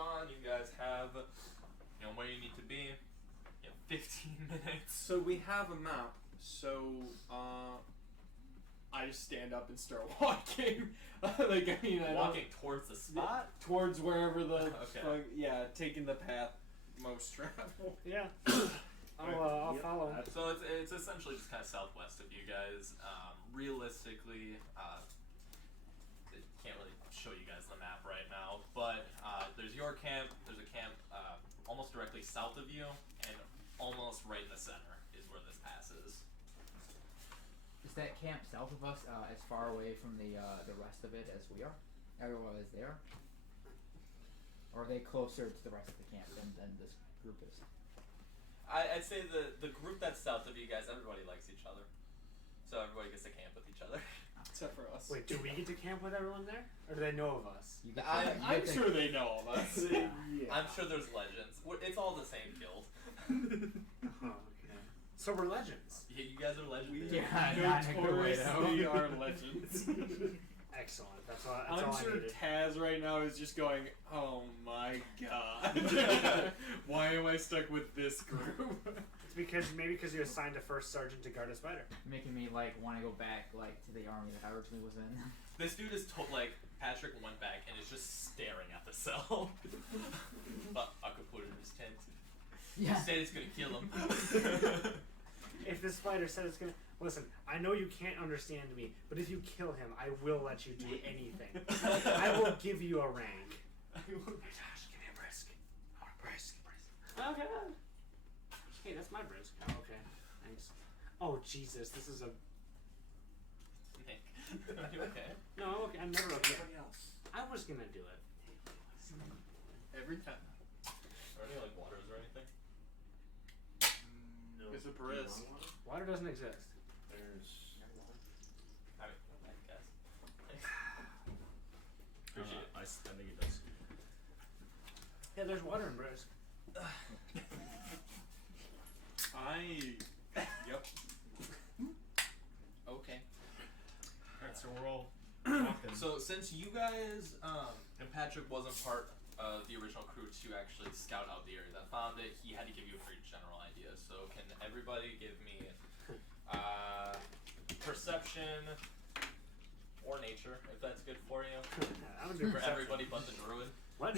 on. You guys have, where you need to be. You have 15 minutes. So we have a map. So I just stand up and start walking. Walking towards the spot? Towards wherever the okay. Taking the path most travel. Yeah. I'll follow. So it's essentially just kind of southwest of you guys. Realistically, it can't really show you guys the map right now, but there's your camp. There's a camp almost directly south of you, and almost right in the center is where this pass is. Is that camp south of us as far away from the rest of it as we are? Everyone is there? Or are they closer to the rest of the camp than this group is? I'd say the group that's south of you guys, everybody likes each other. So everybody gets to camp with each other. Except for us. Wait, do we get to camp with everyone there? Or do they know of us? I'm sure they know of us. Yeah. I'm sure there's legends. It's all the same guild. Oh, okay. So we're legends. Yeah, you guys are legends. Notoriously are legends. Excellent. That's all I'm I sure needed. Taz right now is just going, oh my god. Why am I stuck with this group? It's maybe because you're assigned a first sergeant to guard a spider. Making me want to go back to the army that I originally was in. This dude is Patrick went back and is just staring at the cell. I could put it in his tent. Yeah. He said it's gonna kill him. If this spider said it's gonna... Listen, I know you can't understand me, but if you kill him, I will let you do anything. I will give you a rank. Hey Josh, give me a brisk. I want a brisk. Okay. Hey, that's my brisk. Oh, okay. Thanks. Oh, Jesus, this is a... Nick, are you okay? No, I'm okay. I'm never okay. Everybody else. I was gonna do it. Every time. Are there any waters or anything? No. There's a brisk. Water doesn't exist. There's... I guess. Appreciate it. I think it does. Yeah, there's water in brisk. Yep. Okay. Alright, so we're all walking. So since you guys and Patrick wasn't part of the original crew to actually scout out the area that found it, he had to give you a pretty general idea. So can everybody give me perception or nature, if that's good for you? I would do For perception. everybody but the druid. What?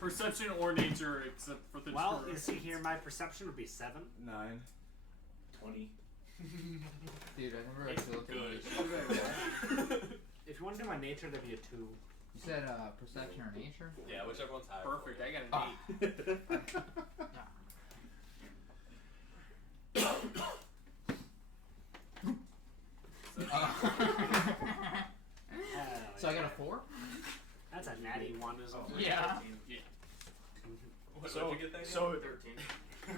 Perception or nature, except for the Well, druid. you see here, my perception would be 7. 9. 20. Dude, I never actually looked at Good. nature. If you want to do my nature, that'd be a 2. You said perception or nature? Yeah, whichever one's higher. Perfect, for I you. got an 8. So I got a 4? That's a natty 1 as well. Yeah. Yeah. What'd you get that? So 13.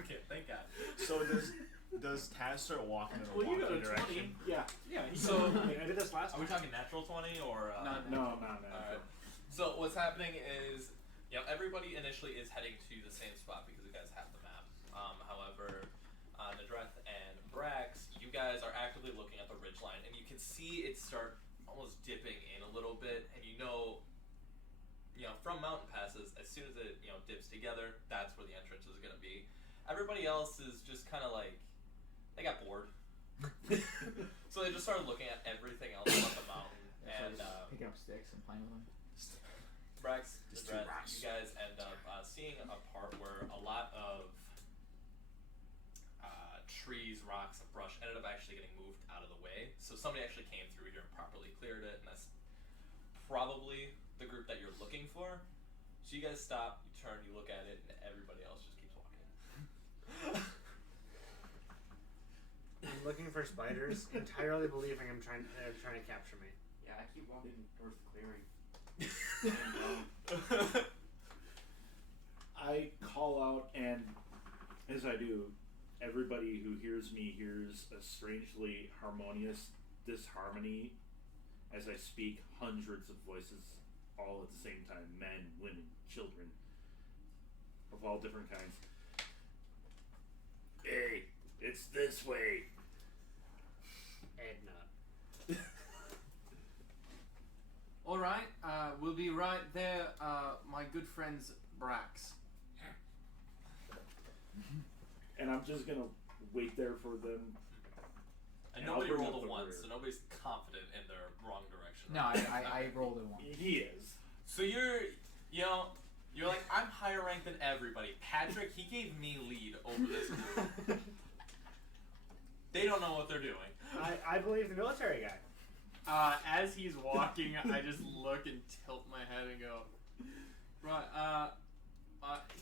Okay, thank God. So does Taz start walking in a Well, you got wonky a direction? 20. Yeah. Yeah. So I did this last are we time. talking natural 20 or? No. Alright. So what's happening is, everybody initially is heading to the same spot because you guys have the map. However, Nadreth and Brax, you guys are actively looking at the ridgeline, and you can see it start almost dipping in a little bit, and from mountain passes, as soon as it dips together, that's where the entrance is going to be. Everybody else is just kind of they got bored. So they just started looking at everything else about the mountain. And picking up sticks and playing with them. Brax, Just two Nadreth, rocks. you guys end up seeing a part where a lot of trees, rocks, and brush ended up actually getting moved out of the way. So somebody actually came through here and properly cleared it, and that's probably the group that you're looking for. So you guys stop, you turn, you look at it, and everybody else just keeps walking. I'm looking for spiders, entirely believing they're trying to capture me. Yeah, I keep walking towards the clearing. I call out, and as I do, everybody who hears me hears a strangely harmonious disharmony as I speak hundreds of voices all at the same time. Men, women, children of all different kinds. Hey, it's this way. Edna. Alright, we'll be right there. My my good friends Brax. And I'm just gonna wait there for them. And And I'll nobody bring rolled up a the 1, rear. so nobody's confident in their wrong direction. No, I rolled a 1. He is. So you're like, I'm higher ranked than everybody. Patrick, he gave me lead over this group. They don't know what they're doing. I believe the military guy. As he's walking, I just look and tilt my head and go, right,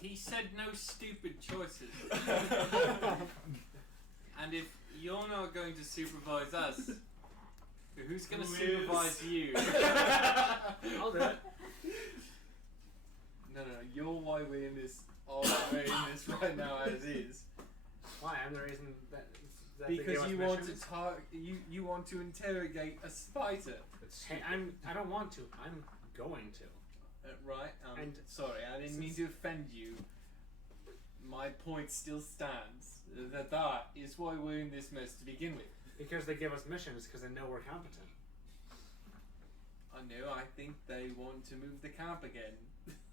he said no stupid choices. And if you're not going to supervise us, who's going to Who supervise is? you? I'll do it. No, you're why we're in this. All we're in this right now as is. Why? I'm the reason that they give Because us you want missions. to you want to interrogate a spider. Hey, I don't want to. I'm going to. Right? And sorry, I didn't mean to offend you. My point still stands. That is why we're in this mess to begin with. Because they give us missions because they know we're competent. I know, I think they want to move the camp again,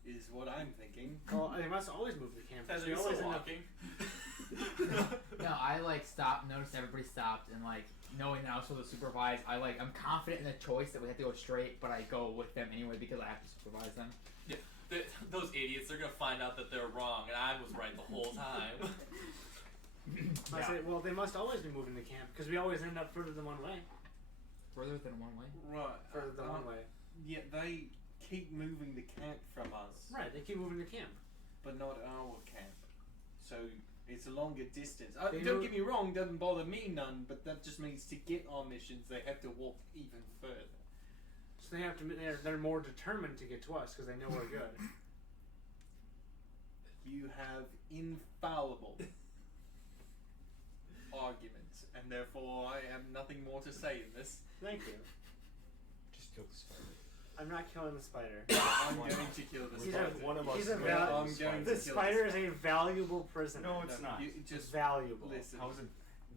is what I'm thinking. Well, they must always move the camp. As We we always still end up. walking. No, I like stopped, noticed everybody stopped, and like knowing that I was supposed to supervise, I'm confident in the choice that we have to go straight, but I go with them anyway because I have to supervise them. Yeah, those idiots, they're gonna find out that they're wrong, and I was right the whole time. I say, well, they must always be moving the camp because we always end up further than one way. Further than one way. Right. Further than one way. Yeah, they keep moving the camp from us, Right, they keep moving the camp. but not our camp. So it's a longer distance. They Don't move- get me wrong, doesn't bother me none, but that just means to get our missions, they have to walk even further. So they have to. They're more determined to get to us because they know we're good. You have infallible arguments, and therefore I have nothing more to say in this. Thank you. Just kill the spider. I'm not killing the spider. I'm Why going not? to kill this He's spider. a- One of us he's is a going val- to I'm kill going the to The kill spider this is a valuable prisoner. No, it's not. You It's just valuable. listen. How is it?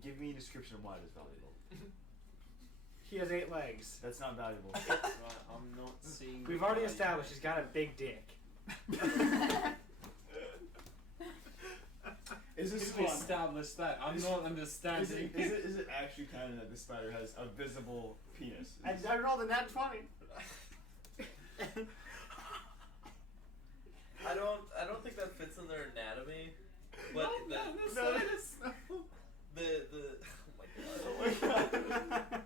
Give me a description of why it is valuable. He has 8 legs. That's not valuable. Right, I'm not seeing. We've the already value. established he's got a big dick. Is this We've established that. I'm not Is understanding. it actually canon that this spider has a visible penis? And I rolled a nat 20. I don't think that fits in their anatomy. But oh my god.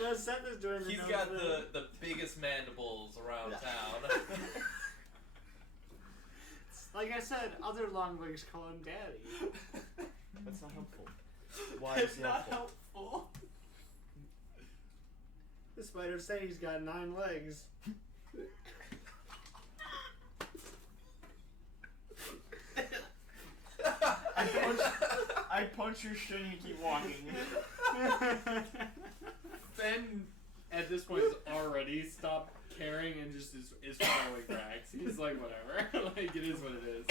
No, Seth is doing the He's nose got thing. the biggest mandibles around town. Like I said, other long legs call him daddy. That's not helpful. Why is it helpful? helpful. The spiders say he's got 9 legs. I punch your shin and keep walking. Ben, at this point, has already stopped caring and just is following Brax. He's like, whatever. Like, it is what it is.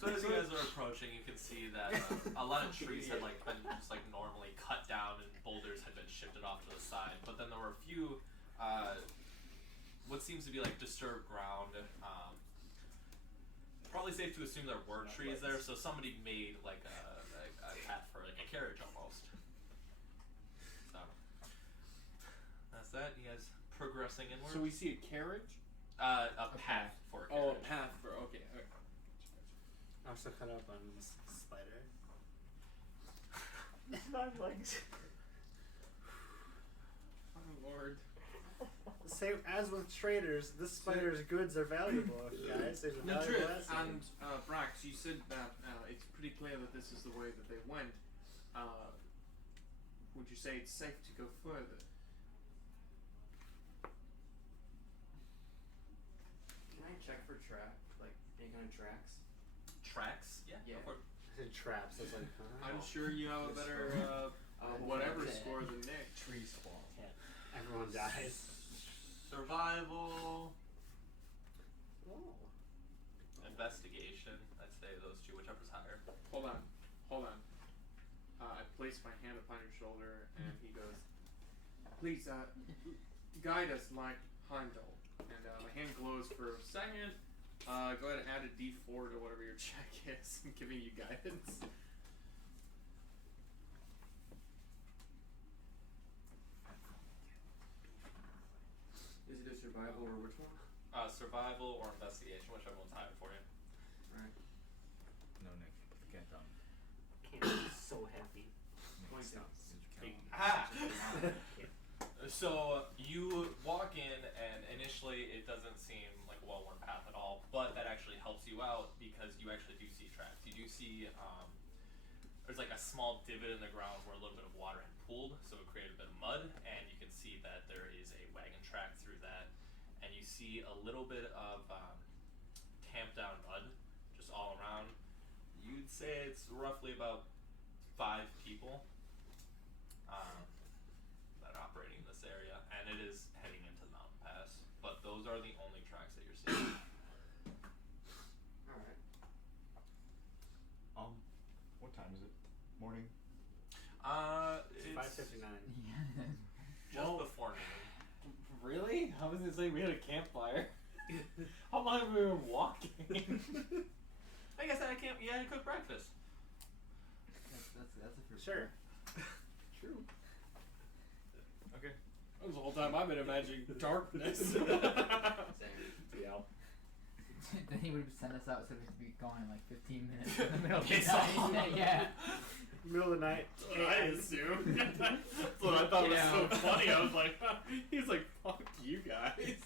So as you guys are approaching, you can see that a lot of trees had been just normally cut down and boulders had been shifted off to the side. But then there were a few, what seems to be disturbed ground. Probably safe to assume there were trees there, so somebody made a path for a carriage almost. So that's that. You guys progressing inward. So we see a carriage? A path for a carriage. Oh, a path for, okay. I'm so caught up on this spider. 9 legs. Oh, Lord. Same as with traders, this spider's goods are valuable, guys. There's a The valuable truth, asset. and Brax, you said that it's pretty clear that this is the way that they went. Would you say it's safe to go further? Can I check for any kind of tracks? Tracks? Yeah. Yeah. Go for it. I said traps. I was like, huh? I'm sure you have a better whatever score than Nick. Tree spawn. Everyone dies. Survival, Oh. investigation. I'd say those two, whichever's higher. Hold on. I place my hand upon your shoulder, and he goes, "Please, guide us like Heimdall." And my hand glows pause for a second. Go ahead and add a D4 to whatever your check is. I'm giving you guidance. Is it a survival or which one? Survival or investigation, whichever one's higher for you. Right. No, Nick. Forget them. Can't be so heavy. Points out. Ah! So you walk in, and initially it doesn't seem like a well-worn path at all, but that actually helps you out because you actually do see tracks. You do see there's like a small divot in the ground where a little bit of water had pooled, so it created a bit of mud, and you can see that there is a wagon track through that, and you see a little bit of camped down mud just all around. You'd say it's roughly about 5 people that are operating in this area, and it is heading into the mountain pass. But those are the only tracks that you're seeing. Alright. What time is it? Morning? It's 5:59. just Well- before noon. Really? I was gonna say we had a campfire. How long have we been walking? I guess I can't. Yeah, I cook breakfast. That's a for Sure. True. Okay. That was the whole time I've been imagining darkness. Same. Yeah. Then he would send us out so we'd be gone in like 15 minutes in the middle of the Piss night. off. Yeah. Middle of the night. That's what I assumed. That's what I thought was so funny. I was like, he's like, fuck you guys.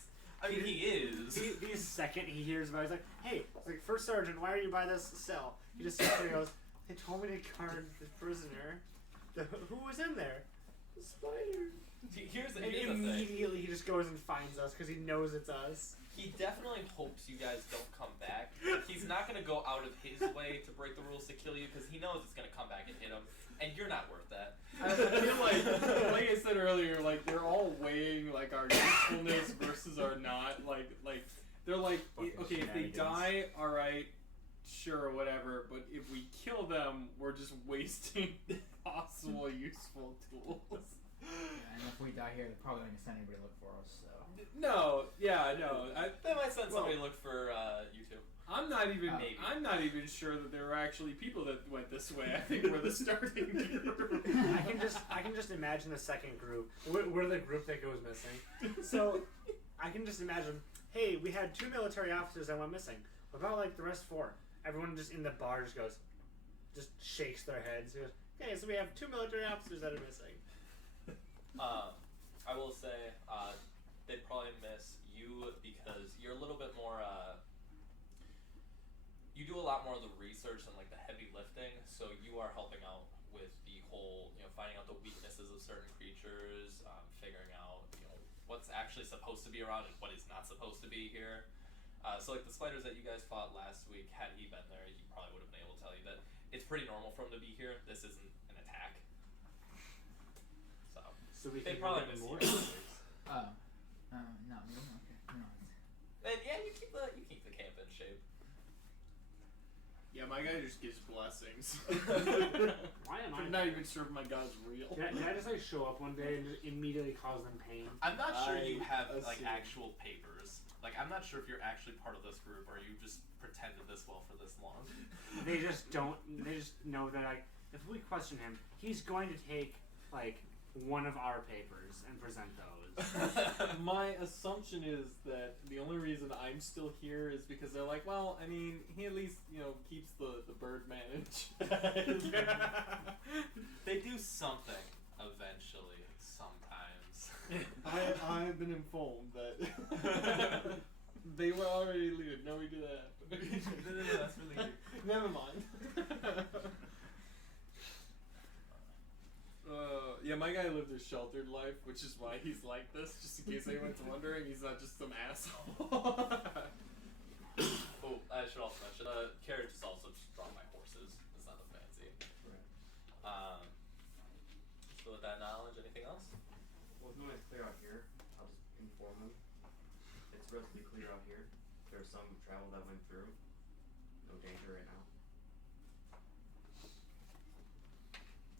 I mean, he is. The second he hears about it, he's like, hey, it's like, First Sergeant, why are you by this cell? He just sits there and goes, they told me to guard the prisoner. Who was in there? The spider. Here's the And thing. immediately he just goes and finds us because he knows it's us. He definitely hopes you guys don't come back. He's not going to go out of his way to break the rules to kill you because he knows it's going to come back and hit him, and you're not worth that. I feel like I said earlier, like they're all weighing like our usefulness versus our not. Like they're like, Fucking okay, if they shenanigans. die, all right, sure, whatever. But if we kill them, we're just wasting possible useful tools. And if we die here, they're probably not gonna send anybody to look for us. So. No, yeah, no. They might send somebody to Well- look for you two. I'm not even. Maybe. I'm not even sure that there were actually people that went this way. I think we're the starting group. I can just imagine the second group. We're the group that goes missing. So I can just imagine, hey, we had 2 military officers that went missing. What about like the rest 4? Everyone just in the bar just shakes their heads. He goes, okay, so we have 2 military officers that are missing. I will say they'd probably miss you because you're a little bit more. You do a lot more of the research and like the heavy lifting, so you are helping out with the whole, finding out the weaknesses of certain creatures, figuring out, what's actually supposed to be around and what is not supposed to be here. So like the spiders that you guys fought last week, had he been there, he probably would have been able to tell you that it's pretty normal for him to be here. This isn't an attack. So we They can probably get miss more. you. Oh. No, me? Okay. No. And yeah, you keep the camp in shape. Yeah, my guy just gives blessings. Why am I'm I? not even sure if my God's real. Can I just like show up one day and just immediately cause them pain? I'm not sure you have like assume. actual papers. Like I'm not sure if you're actually part of this group or you just pretended this well for this long. They just don't. They just know that like if we question him, he's going to take like one of our papers and present those. My assumption is that the only reason I'm still here is because they're like, well, I mean, he at least, keeps the bird managed. They do something eventually, sometimes. I've been informed that they were already looted. No, we do that. No, that's really weird. Never mind. Yeah, my guy lived a sheltered life, which is why he's like this, just in case anyone's wondering. He's not just some asshole. Oh, I should also mention, carriage is also just drawn by horses. It's not a fancy. Right. So with that knowledge, anything else? Well, if you want to clear out here, I'll just inform them. It's relatively clear out here. There's some travel that went through. No danger right now.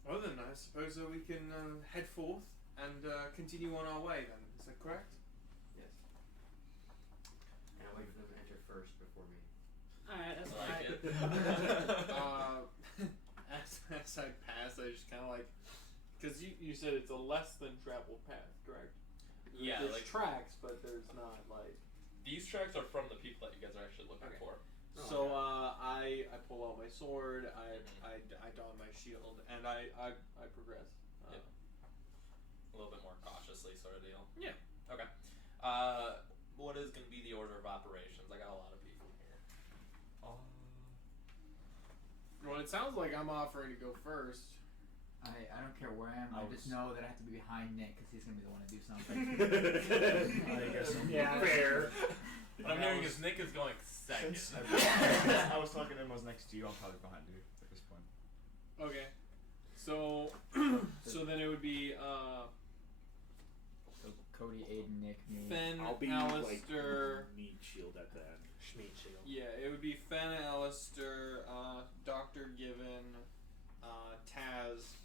Well then, I suppose that we can head forth and continue on our way then. Is that correct? Yes. And As I pass, I just kind of like, because you said it's a less than traveled path, correct? Yeah, there's like tracks, but there's not like. these tracks are from the people that you guys are actually looking Okay. for. So I pull out my sword, I don my shield, and I progress. Yep. A little bit more cautiously, sort of deal. Yeah. Okay. What is going to be the order of operations? I got a lot of people here. Well, it sounds like I'm offering to go first. I don't care where I am. I just know that I have to be behind Nick because he's gonna be the one to do something. I guess I'm Yeah, fair. What I'm hearing is Nick is going second. Since I was talking to him, I was next to you. I'm probably behind you at this point. Okay. So so then it would be So Cody, Aiden, Nick, me. Fen, I'll be Alistair. like meat shield at that. Schmeat shield. Yeah, it would be Fen, Alistair, Dr. Given, Taz,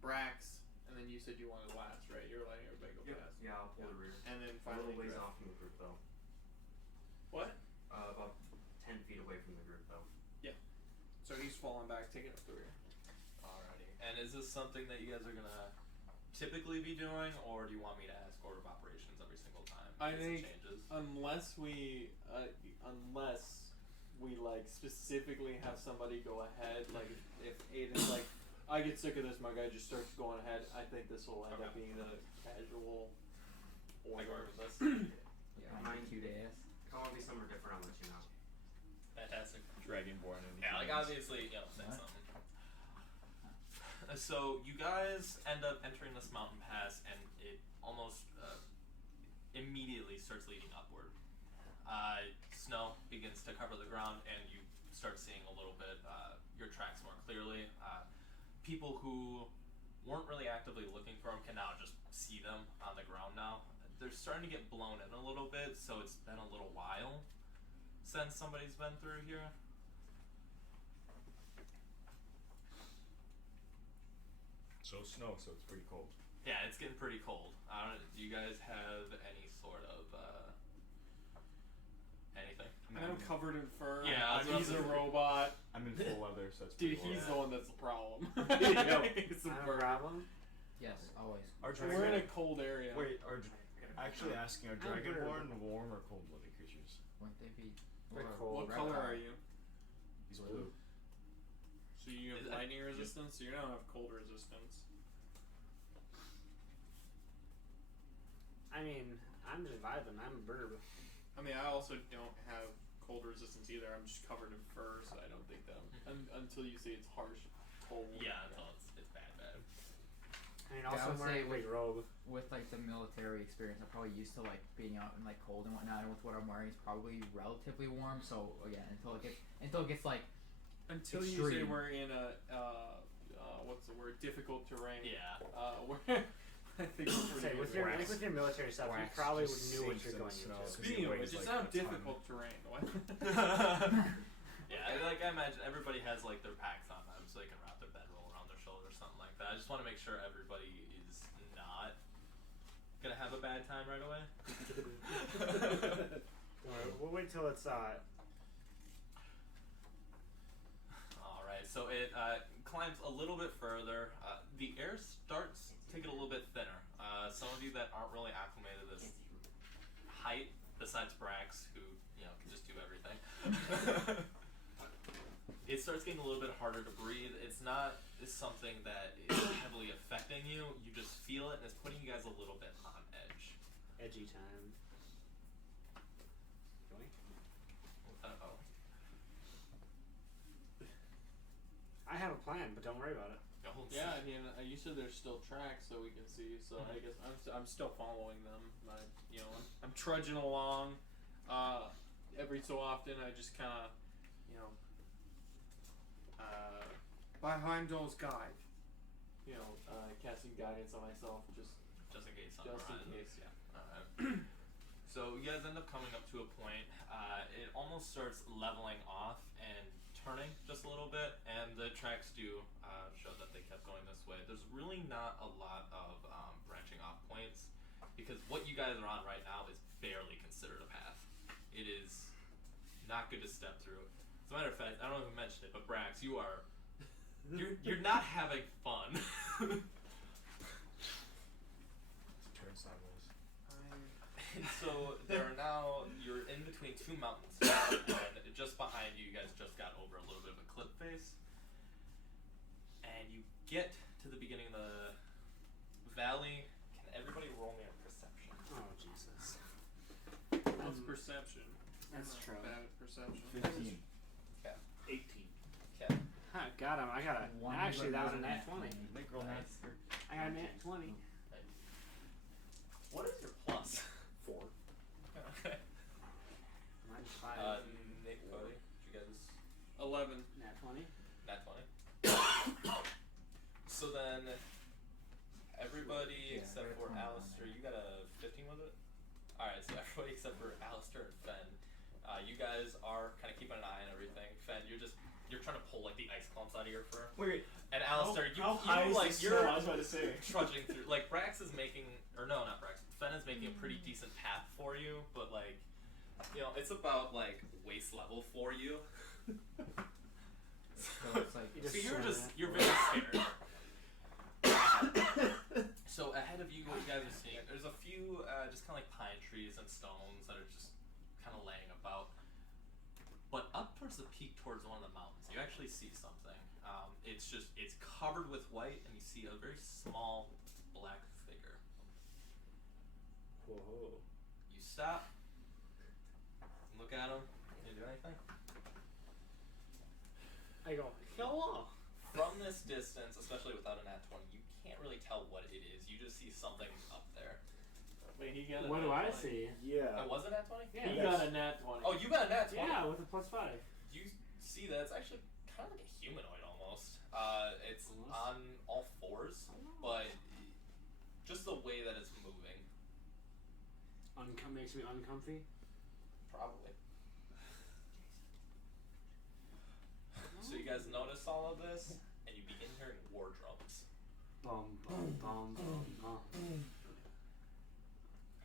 Brax, and then you said you wanted last, right? You were letting everybody go Yep. last. Yeah, I'll pull the rear. And then A finally little ways Griff. off from the group though. What? About 10 feet away from the group though. So he's falling back, taking up the rear. Alrighty. And is this something that you guys are gonna typically be doing, or do you want me to ask order of operations every single time? I As it think changes. unless we like specifically have somebody go ahead, like if Aiden's like, I get sick of this, my guy just starts going ahead, I think this will end up Okay. being a casual Like order. with this. Yeah, I'm cute ass. If I want to be somewhere different, I'll let you know. Fantastic. Dragonborn and Yeah, like obviously, say What? something. So you guys end up entering this mountain pass, and it almost immediately starts leading upward. Snow begins to cover the ground, and you start seeing a little bit your tracks more clearly. People who weren't really actively looking for them can now just see them on the ground now. They're starting to get blown in a little bit, so it's been a little while since somebody's been through here. So snow, so it's pretty cold. Yeah, it's getting pretty cold. Do you guys have any sort of anything? I'm covered in fur. Yeah, he's a robot. I'm in full leather, so it's Dude, pretty he's cold. the one that's the problem. Yep. He's the I have a fur. problem. Yes, always. Are We're in a dragon- cold area. Wait, actually asking, are I'm very- dragonborn warm or cold-blooded creatures? Wouldn't they be? They're or- cold. What red color color. are you? He's blue. So you have Is that- lightning resistance, so you don't have cold resistance. I mean, I'm just vibing. I'm a burb. I mean, I also don't have cold resistance either. I'm just covered in fur, so I don't think that until you say it's harsh cold. Yeah, until it's bad. I mean, Yeah, I also would I'm wearing a say big robe. With like the military experience, I'm probably used to like being out in like cold and whatnot, and with what I'm wearing, it's probably relatively warm. So again, until it gets like Until you say extreme. we're in a what's the word? Difficult terrain. Yeah. Where I think it's pretty Say, good. with your military stuff, you Wax probably just knew what sinks you're in the going snow. into. Speaking of weighs which, it's like not a ton. difficult terrain. What? Yeah, I imagine everybody has like their packs on them, so they can wrap their bedroll around their shoulder or something like that. I just want to make sure everybody is not gonna have a bad time right away. Alright, we'll wait till it's Alright, so it climbs a little bit further. The air starts to get a little bit thinner. Some of you that aren't really acclimated to this height, besides Brax, who can just do everything, it starts getting a little bit harder to breathe. It's not something that is heavily affecting you. You just feel it, and it's putting you guys a little bit on edge. edgy time. Uh-oh. I have a plan, but don't worry about it. Oh, Yeah, I mean, you said there's still tracks, so we can see. So I guess I'm still following them. I'm trudging along. Every so often, I just kind of, behind those guys. Casting guidance on myself, just Just in case something in arises. case. Yeah. Alright. So you guys end up coming up to a point. It almost starts leveling off and turning just a little bit, and the tracks do show that they kept going this way. There's really not a lot of branching off points, because what you guys are on right now is barely considered a path. It is not good to step through. As a matter of fact, I don't know if I mentioned it, but Brax, you're not having fun. Turn sideways. And so you're in between two mountains, and just behind you, you guys just got over a little bit of a cliff face, and you get to the beginning of the valley. Can everybody roll me a perception? Oh Jesus. What's perception? That's I'm true. not bad at perception. 15. 18. Okay. Huh, got him. I got a. One, Actually, but that was not a nat 20. Make roll Nice. I got a nat 20. What is your plus? 4. Okay. Mine's 5. Nick, Cody, did you guys 11. Nat 20. nat 20? So then, everybody Yeah, except I got for 20 on Alistair, there. you got a 15 with it? Alright, so everybody except for Alistair and Fen, you guys are kind of keeping an eye on everything. Fen, you're trying to pull like the ice clumps out of your fur. Wait, And Alistair, how high you is like this you're snow? I was about to say. trudging through. Like Brax is making, or no, not Brax. Fen is making a pretty decent path for you, but like, it's about like waist level for you. So it's like You just So swim you're it. very scared. So ahead of you, what you guys are seeing, there's a few just kind of like pine trees and stones that are just kind of laying about. But up towards the peak, towards one of the mountains, you actually see something. It's covered with white, and you see a very small black figure. Whoa. You stop, look at him. Can you do anything? I go, hello. From this distance, especially without a nat 20, you can't really tell what it is. You just see something up there. Wait, he got a What nat do I 20. see? Yeah. Oh, was it nat 20? Yeah. He Yes. got a nat 20. Oh, you got a nat 20? Yeah, with a +5. You see that it's actually kind of like a humanoid almost. It's Almost? on all fours, but just the way that it's moving, Makes me uncomfy. probably. So you guys notice all of this, and you begin hearing war drums, Bum bum bum bum bum.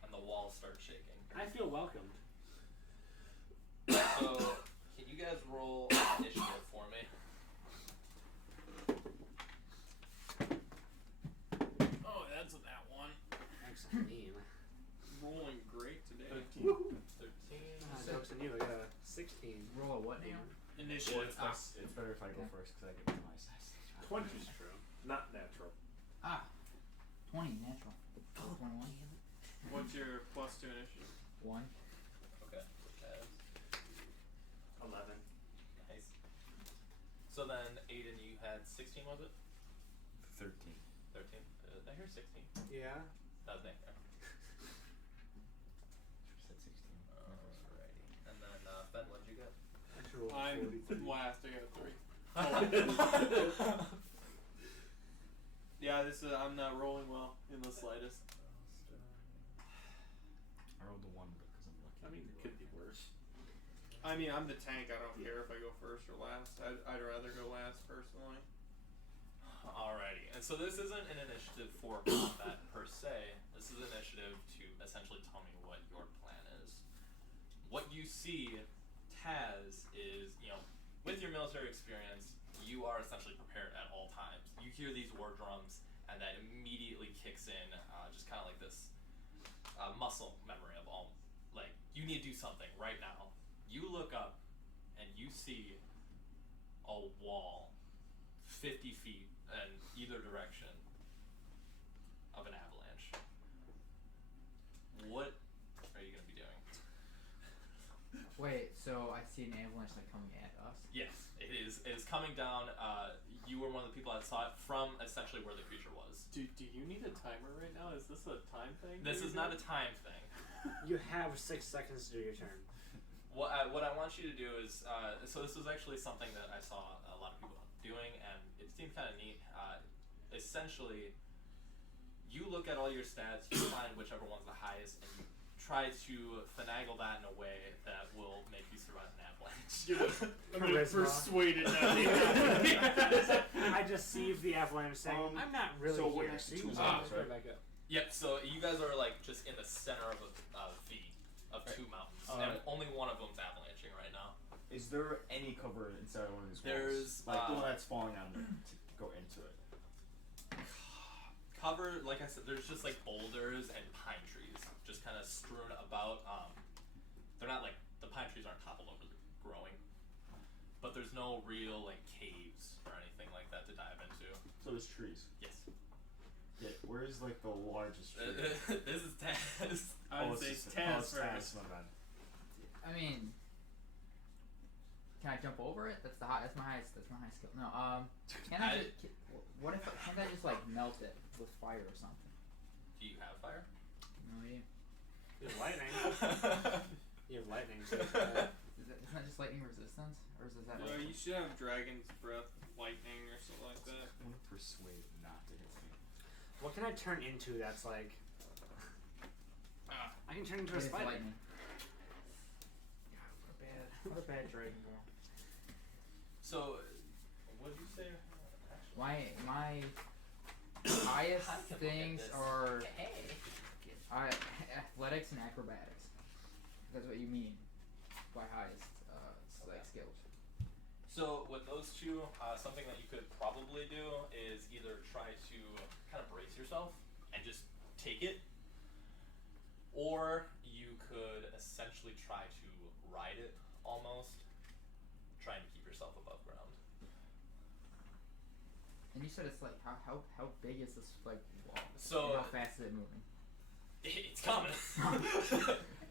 and the walls start shaking. I feel welcomed. So, can you guys roll initiative for me? Oh, that's a nat 1. Excellent name. Rolling great today. 13. Jokes on you. I got a 16. roll a what now? Initiative. It's better if I go first because I get my size. 20's true. Not natural. 20 natural. 21. What's your plus 2 initiative? 1. Okay. 11. Nice. So then, Aiden, you had 16, was it? 13. 13? Did I hear 16? Yeah. That was Nick. Said 16. Alrighty. And then, Ben, what'd you get? I should roll I'm 43. last. I got a 3. Yeah, I'm not rolling well in the slightest. I rolled the 1 because I'm lucky. I mean, it could be worse. I mean, I'm the tank. I don't care if I go first or last. I'd rather go last personally. Alrighty. And so this isn't an initiative for combat per se. This is an initiative to essentially tell me what your plan is. What you see, Taz, is, with your military experience, you are essentially prepared at all times. You hear these war drums, and that immediately kicks in, just kind of like this muscle memory of all, like, you need to do something right now. You look up, and you see a wall 50 feet in either direction of an avalanche. What are you going to be doing? Wait, so I see an avalanche like coming at us? Yes, it is coming down. You were one of the people that saw it from essentially where the creature was. Do you need a timer right now? Is this a time thing? This is not a time thing. You have 6 seconds to do your turn. What I want you to do is, so this was actually something that I saw a lot of people doing, and it seemed kind of neat. Essentially, you look at all your stats, you find whichever one's the highest, and you try to finagle that in a way that will make you survive an avalanche. I'm gonna Charisma. persuade it now. I deceive the avalanche saying, I'm not really so here. we're next to So you two just mountains, go right? back up. Yep, so you guys are like just in the center of a V of two mountains, and only one of them's avalanching right now. Is there any cover inside one of these walls? There's, like the one that's falling on to go into it. Cover, like I said, there's just like boulders and pine trees just kind of strewn about. They're not like, the pine trees aren't toppled over growing, but there's no real like caves or anything like that to dive into. So there's trees. Yes. Yeah, where's like the largest tree? This is Taz. I'd say Taz first. My bad. I mean, can I jump over it? That's my highest skill. No. Can I? What if? Can't I just like melt it with fire or something? Do you have fire? No idea. You have lightning. You have lightning. So Isn't that just lightning resistance, or is that? No, you should have dragon's breath, lightning, or something like that. I want to persuade not to hit me. what can I turn into that's like? I can turn into a It is spider. lightning. What a bad dragon girl. So, what did you say? My highest I can look at things this. are Hey. athletics and acrobatics. That's what you mean by highest like skills. So with those two, something that you could probably do is either try to kind of brace yourself and just take it, or you could essentially try to ride it almost, trying to keep yourself above ground. And you said it's like how big is this like wall? So- And how fast is it moving? It's coming.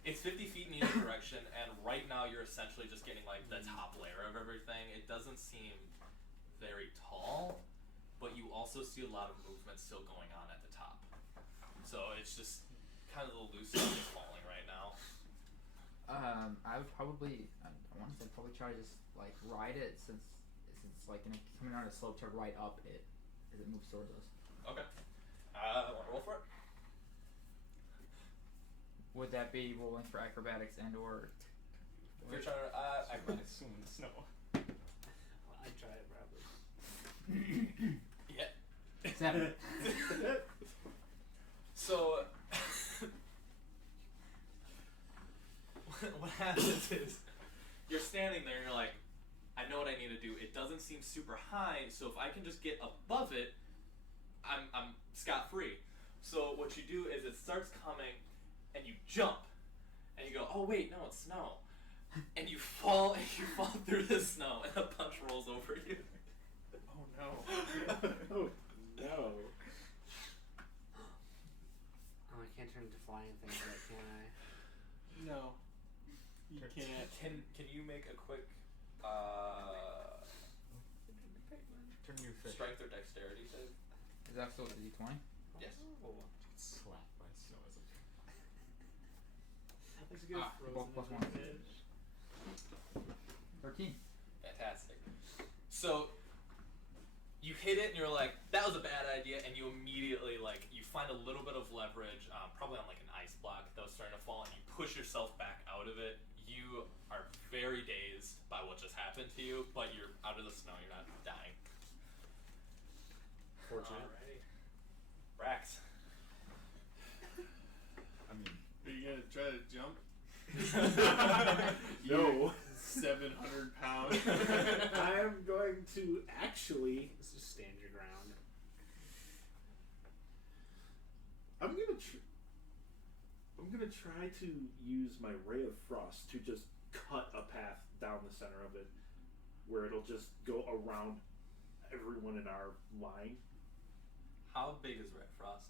It's 50 feet in either direction, and right now you're essentially just getting like the top layer of everything. It doesn't seem very tall, but you also see a lot of movement still going on at the top. So it's just kind of the loose stuff is falling right now. I would probably I want to say probably try to just like ride it since it's like coming on a slope to right up it as it moves towards us. Okay. Want to roll for it? Would that be rolling for acrobatics and or? If you're trying to, acrobatics. Swim in the snow. Well, I'd try it probably. Yeah. 7. So, what happens is, you're standing there and you're like, I know what I need to do. It doesn't seem super high, so if I can just get above it, I'm scot-free. So what you do is it starts coming, and you jump, and you go, oh wait, no, it's snow. And you fall through the snow, and a punch rolls over you. Oh no. Oh no. Oh, I can't turn into flying things yet, can I? No. You can't. Can you make a quick Turn your fish. strength or dexterity save? Is that still the D20? Yes. Oh. Slapped by snow as a Let's get frozen plus in one. the fish. 13. Fantastic. So you hit it and you're like, that was a bad idea, and you immediately like you find a little bit of leverage, probably on like an ice block that was starting to fall, and you push yourself back out of it. You are very dazed by what just happened to you, but you're out of the snow, you're not dying. Fortunate. Alrighty. Brax. I mean, Are you gonna try to jump? No. 700 pounds. I am going to actually. Let's just stand your ground. I'm gonna try to use my ray of frost to just cut a path down the center of it, where it'll just go around everyone in our line. How big is Red Frost?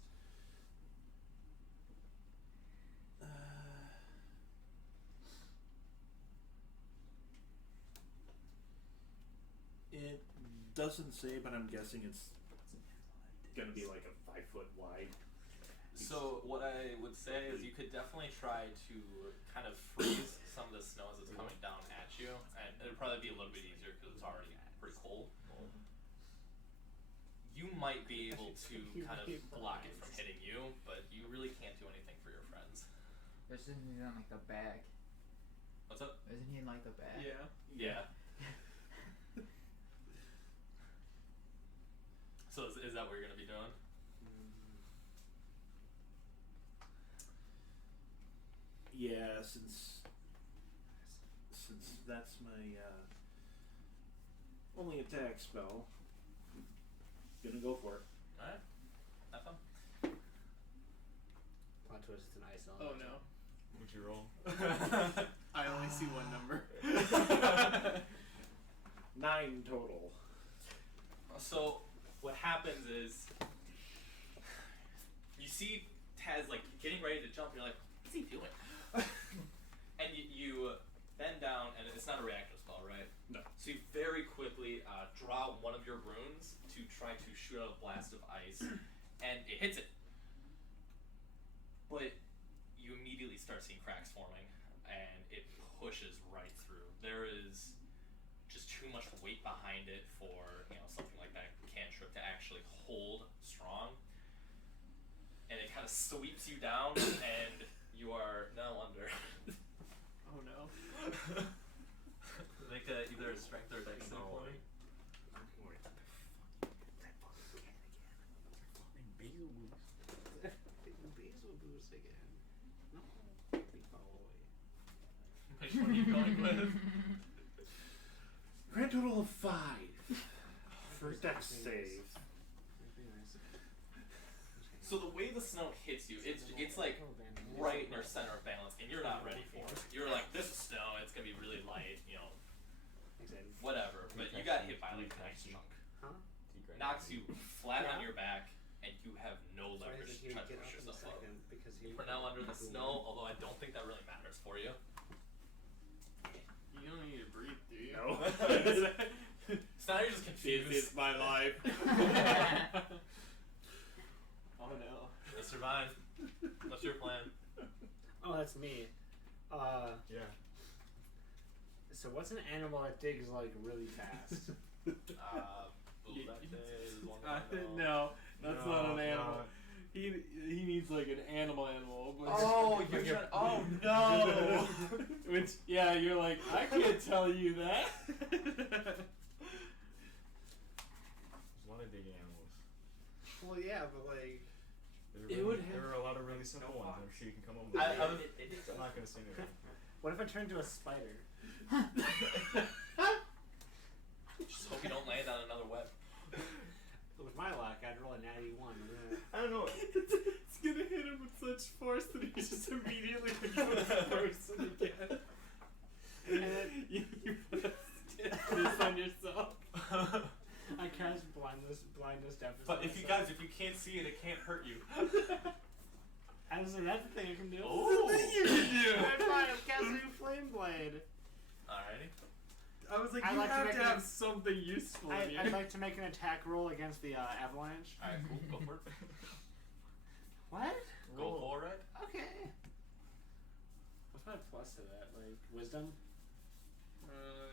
It doesn't say, but I'm guessing it's gonna be like a 5 foot wide. So what I would say is you could definitely try to kind of freeze some of the snow as it's coming down at you, and it'd probably be a little bit easier because it's already pretty cold. You might be able to kind of block it from hitting you, but you really can't do anything for your friends. Isn't he in like the bag? What's up? Isn't he in like the bag? Yeah. Yeah. So is that what you're gonna be doing? Yeah, since that's my only attack spell. Gonna go for it. Alright. Have fun. Plot twist, it's an ice Oh element. no. What'd you roll? I only see one number. 9 total. So what happens is you see Taz like getting ready to jump. You're like, what's he doing? And you bend down, and it's not a reaction spell, right? No. So you very quickly draw out one of your runes to try to shoot out a blast of ice, and it hits it. But you immediately start seeing cracks forming, and it pushes right through. There is just too much weight behind it for something like that cantrip to actually hold strong, and it kind of sweeps you down, and you are now under. Oh no. Make either a strength or a dex save for me. Basil boost again. No, be far away. Which one are you going with? Grand total of 5 for dex save. So the way the snow hits you, it's like right in your center of balance, and you're not ready for it. You're like, this is snow, it's gonna be really light, whatever. But you got hit by like a nice chunk. Huh? Knocks you flat on Yeah. your back, and you have no That's why I leverage said to he try would to get push up in a yourself up. second because he You are now under the snow, although I don't think that really matters for you. You don't need to breathe, do you? No. So now you're just confused. my life. Oh no. You survive. What's your plan? Oh, that's me. Yeah. So what's an animal that digs like really fast? No, that's not an animal. He needs like an animal. But Oh, you're trying. Oh no! Which you're like, I can't tell you that. There's a lot of digging animals. Well, yeah, but like. There are a lot of really simple ones. I'm sure you can come up with. I I'm not gonna say anything. What if I turn into a spider? Just hope you don't land on another web. With my luck, I'd roll a natty 1. I don't know. It's gonna hit him with such force that he just immediately becomes a person again. And then You put a stiffness on yourself. I cast blindness deficit. But if you can't see it, it can't hurt you. that's the thing I can do. Oh. That's the thing you can do. Alright, fine, I'm casting Flame Blade. Alrighty. I was like, I'd you like to have make to an- have something useful in you. I'd like to make an attack roll against the avalanche. Alright, cool. Go for it. What? Go for it. Okay. What's my plus to that? Like, wisdom?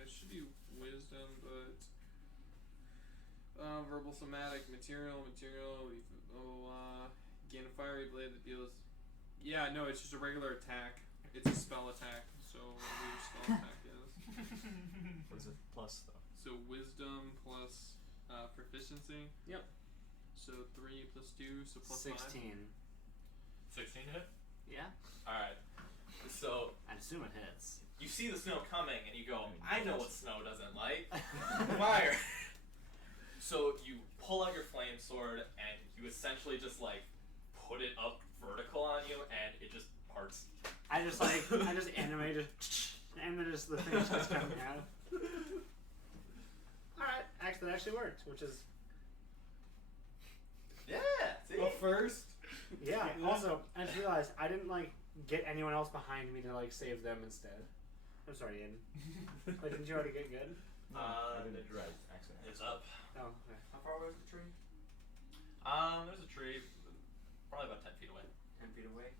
It should be wisdom, but verbal, somatic, material, gain a fiery blade that deals. Yeah, no, it's just a regular attack. It's a spell attack, so whatever your spell attack is. What is it plus though? So wisdom plus proficiency. Yep. So 3 plus 2, so plus 5. 16. 16 hit? Yeah? Alright. So, I'd assume it hits. you see the snow coming, and you go, I know what snow doesn't like. Fire! So, you pull out your flame sword, and you essentially just, like, put it up vertical on you, and it just parts. I just animated, and then just the thing starts coming out. Alright, that actually worked, which is. Yeah! See? Well, first. Yeah, also, I just realized I didn't, get anyone else behind me to, save them instead. I'm sorry, Ian. Didn't you already get good? I didn't right, accident. It's up. Oh, okay. How far away is the tree? There's a tree probably about 10 feet away. 10 feet away.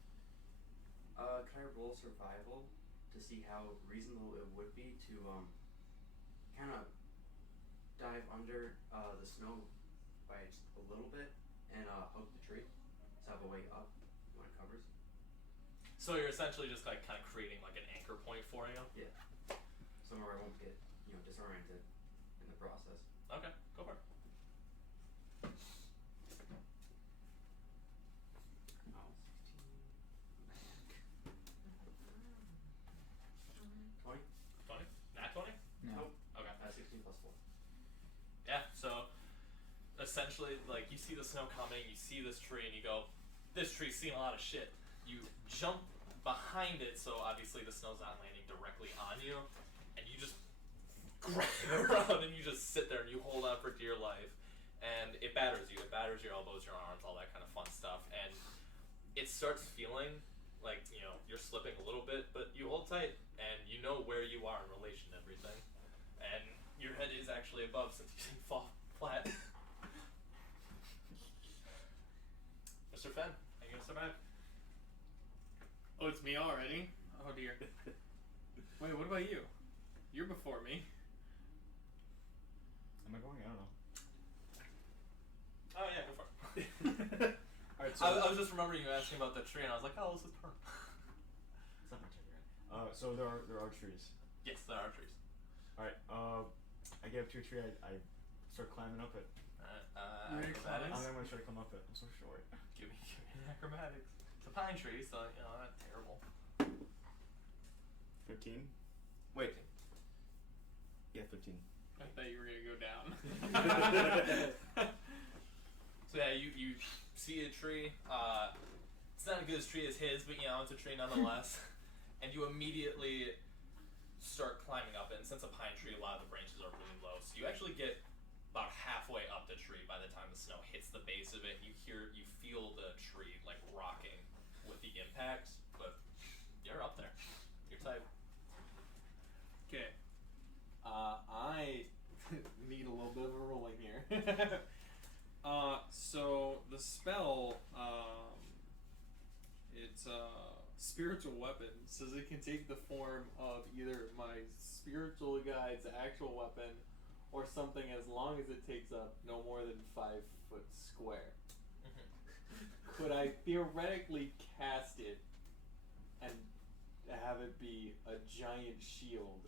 Can I roll survival to see how reasonable it would be to kind of dive under the snow by just a little bit and hug the tree to have a way up when it covers? So you're essentially just kind of creating an anchor point for you. Yeah. Somewhere I won't get disoriented in the process. Okay, go for it. Oh, 20. 20. Nat eventually, like, you see the snow coming, you see this tree, and you go, this tree's seen a lot of shit. You jump behind it, so obviously the snow's not landing directly on you, and you just grab around and you just sit there and you hold on for dear life, and it batters you. It batters your elbows, your arms, all that kind of fun stuff, and it starts feeling like, you know, you're slipping a little bit, but you hold tight, and you know where you are in relation to everything, and your head is actually above since you didn't fall flat. Mr. Fenn, are you gonna survive? Oh, it's me already? Oh dear. Wait, what about you? You're before me. Am I going? I don't know. Oh yeah, go for it. Alright, so I was just remembering you asking about the tree, and I was like, oh, this is perfect. it's not my turn yet. So there are trees. Yes, there are trees. Alright, I get up to a tree, I start climbing up it. You ready to climb? Acrobatics. I'm gonna try to climb up it. I'm so short. Give me acrobatics. It's a pine tree, so you know, not terrible. 15. Wait. Yeah, 15. I thought you were gonna go down. So yeah, you see a tree. It's not as good a tree as his, but you know, it's a tree nonetheless. And you immediately start climbing up it. And since a pine tree, a lot of the branches are really low, so you actually get about halfway up the tree by the time the snow hits the base of it. You feel the tree like rocking with the impact, but you're up there. You're tight. Okay. I need a little bit of a rolling here. So the spell, it's a spiritual weapon. Says it can take the form of either my spiritual guide's actual weapon or something as long as it takes up no more than 5 foot square. Could I theoretically cast it and have it be a giant shield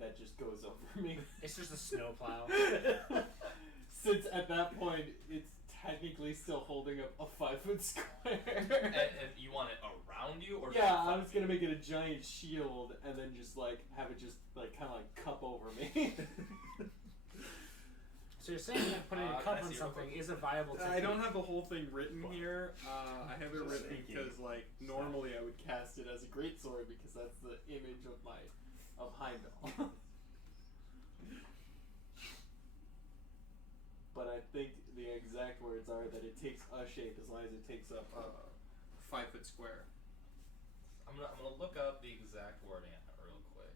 that just goes over me? It's just a snowplow. Since at that point it's technically still holding up a 5 foot square. And you want it around you, or Yeah, I was gonna make it a giant shield and then just like have it just like kind of like cup over me. So you're saying that putting a Can cup I on see your something book? is a viable technique? I don't have the whole thing written here. I have it Just written thinking. because like normally I would cast it as a greatsword because that's the image of Heimdall. But I think the exact words are that it takes a shape as long as it takes up a 5 foot square. I'm gonna look up the exact wording real quick.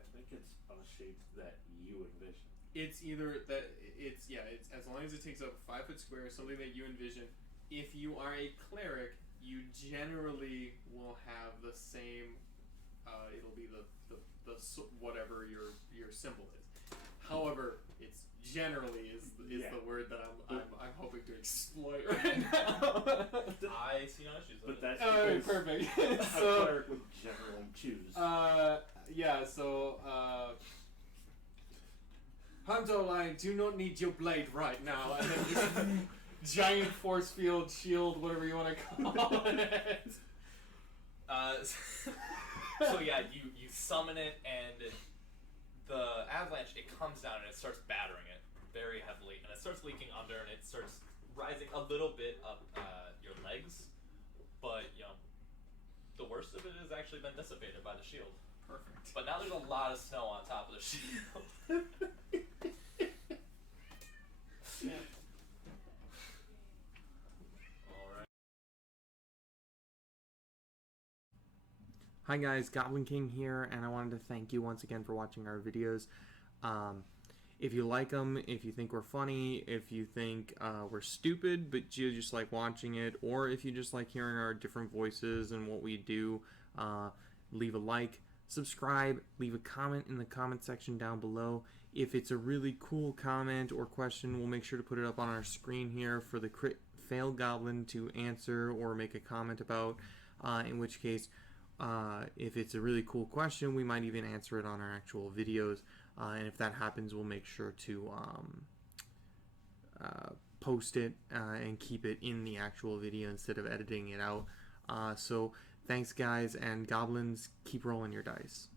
I think it's a shape that you envision. It's either that it's as long as it takes up 5 foot square, something that you envision. If you are a cleric, you generally will have the same. It'll be the whatever your symbol is. However, it's generally is Yeah. the word that I'm hoping to exploit right now. I see no issues with But it. that's Alright, because perfect. a So cleric would generally choose. yeah, so Heimdall, I do not need your blade right now. And then just giant force field, shield, whatever you want to call it. So yeah, you summon it, and the avalanche, it comes down and it starts battering it very heavily, and it starts leaking under, and it starts rising a little bit up your legs, but you know, the worst of it has actually been dissipated by the shield. Perfect. But now there's a lot of snow on top of the shield. Alright. Hi guys, Goblin King here, and I wanted to thank you once again for watching our videos. If you like them, if you think we're funny, if you think we're stupid but you just like watching it, or if you just like hearing our different voices and what we do, leave a like, subscribe, leave a comment in the comment section down below. If it's a really cool comment or question, we'll make sure to put it up on our screen here for the crit fail goblin to answer or make a comment about, in which case if it's a really cool question, we might even answer it on our actual videos, and if that happens, we'll make sure to post it and keep it in the actual video instead of editing it out. So thanks guys, and goblins, keep rolling your dice.